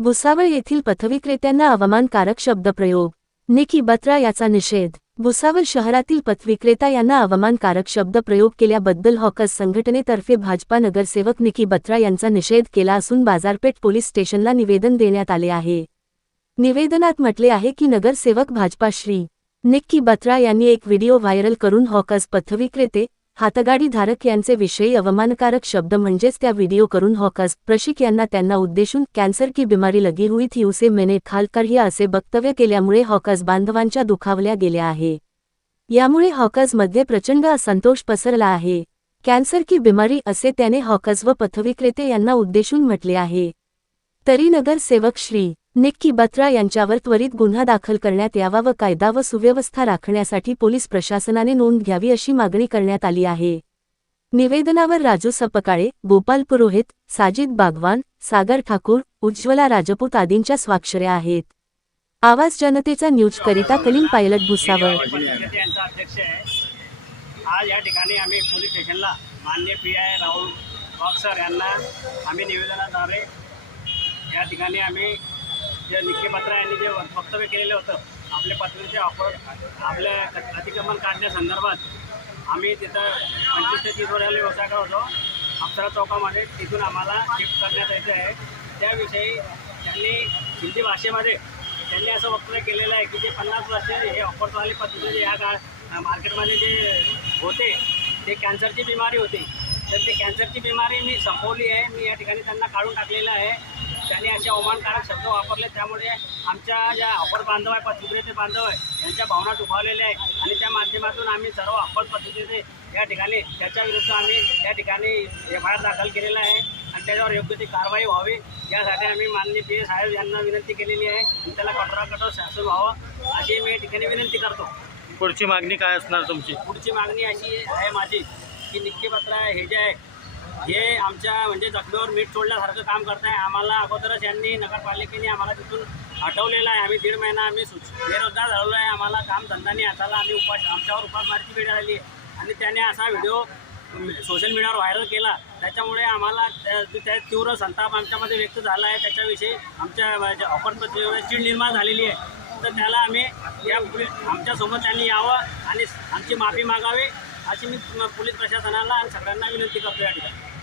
भुसावळ येथील पथविक्रेत्यांना अवमानकारक शब्दप्रयोग निकी बत्रा याचा निषेध. भुसावळ शहरातील पथविक्रेता यांना अवमानकारक शब्दप्रयोग केल्याबद्दल हॉकर्स संघटनेतर्फे भाजपा नगरसेवक निकी बत्रा यांचा निषेध केला असून बाजारपेठ पोलीस स्टेशनला निवेदन देण्यात आले आहे. निवेदनात म्हटले आहे की नगरसेवक भाजपा श्री. निक्की बत्रा यांनी एक व्हिडिओ व्हायरल करून हॉकर्स पथविक्रेते हातगाडी धारक यांचे विषयी अवमानकारक शब्द म्हणजेच त्या व्हिडिओ करून हॉकर्स प्रशिक यांना त्यांना उद्देशून कॅन्सर की बिमारी लगी हुई थी उसे मेने खालकर ही असे वक्तव्य केल्यामुळे हॉकर्स बांधवांच्या दुखावल्या गेल्या आहे. यामुळे हॉकर्समध्ये प्रचंड असंतोष पसरला आहे. कॅन्सर की बिमारी असे त्याने हॉकर्स व पथविक्रेते यांना उद्देशून म्हटले आहे. तरी नगरसेवक श्री. निक्की बत्रा यांच्यावर त्वरित गुन्हा दाखल करण्यात यावा व कायदा व सुव्यवस्था राखण्यासाठी पोलीस प्रशासनाने नोंद घ्यावी अशी मागणी करण्यात आली आहे. निवेदनावर राजू सपकाळे गोपाल पुरोहित साजिद बागवान सागर ठाकूर उज्ज्वला राजपूत आदींच्या स्वाक्षऱ्या आहेत. आवाज जनतेचा न्यूजकरिता कलीम पायलट भुसावळ. आज या ठिकाणी आम्ही पोलीस स्टेशनला मान्य पी आय राहुल बॉक्सर यांना आम्ही निवेदनाद्वारे या ठिकाणी आम्ही जे निखे बत्रा यांनी जे वक्तव्य केलेलं होतं आपल्या पत्नीचे ऑफर आपल्या अतिक्रमण काढण्यासंदर्भात आम्ही तिथं पंचवीस ते तीस वर्षाला व्यवसाय करत होतो. अप्सरा चौकामध्ये तिथून आम्हाला शिफ्ट करण्यात यायचं आहे. त्याविषयी त्यांनी हिंदी भाषेमध्ये त्यांनी असं वक्तव्य केलेलं आहे की जे पन्नास वर्ष हे ऑफरवाले पद्धतीने ह्या का मार्केटमध्ये जे होते ते कॅन्सरची बिमारी होती. तर ती कॅन्सरची बिमारी मी संपवली आहे. मी या ठिकाणी त्यांना काढून टाकलेलं आहे. त्यांनी असे अवमानकारक शब्द वापरले त्यामुळे आमच्या ज्या ऑफर बांधव आहे पतविक्रेते बांधव आहे यांच्या भावना दुखावलेल्या आहे आणि त्या माध्यमातून आम्ही सर्व ऑफर पतविक्रेते या ठिकाणी त्याच्या विरुद्ध आम्ही या ठिकाणी एफ आय आर दाखल केलेला आहे. आणि त्याच्यावर योग्य ती कारवाई व्हावी यासाठी आम्ही माननीय पी साहेब यांना विनंती केलेली आहे. आणि त्याला कठोरा कठोर शासन व्हावं अशी मी या ठिकाणी विनंती करतो. पुढची मागणी काय असणार तुमची? पुढची मागणी अशी आहे माझी की निक्की पत्रा हे जे आहे हे आमच्या म्हणजे जखमेवर मीठ सोडल्यासारखं काम करत आहे आम्हाला अगोदरच यांनी नगरपालिकेने आम्हाला तिथून हटवलेलं आहे. आम्ही दीड महिना आम्ही सु- बेरोजगार झालेलो आहे. आम्हाला काम नाही हाताला आम्ही उपास आमच्यावर उपासमारीची वेळ आली. आहे आणि त्याने असा व्हिडिओ सोशल मीडियावर व्हायरल केला. त्याच्यामुळे आम्हाला त्या त्या तीव्र संताप आमच्यामध्ये व्यक्त झाला आहे. त्याच्याविषयी आमच्या म्हणजे ऑफर चीड निर्माण झालेली आहे. तर त्याला आम्ही या आमच्यासोबत त्यांनी यावं आणि आमची माफी मागावी. अशी मी पोलीस प्रशासनाला आणि सगळ्यांना विनंती करतो या ठिकाणी.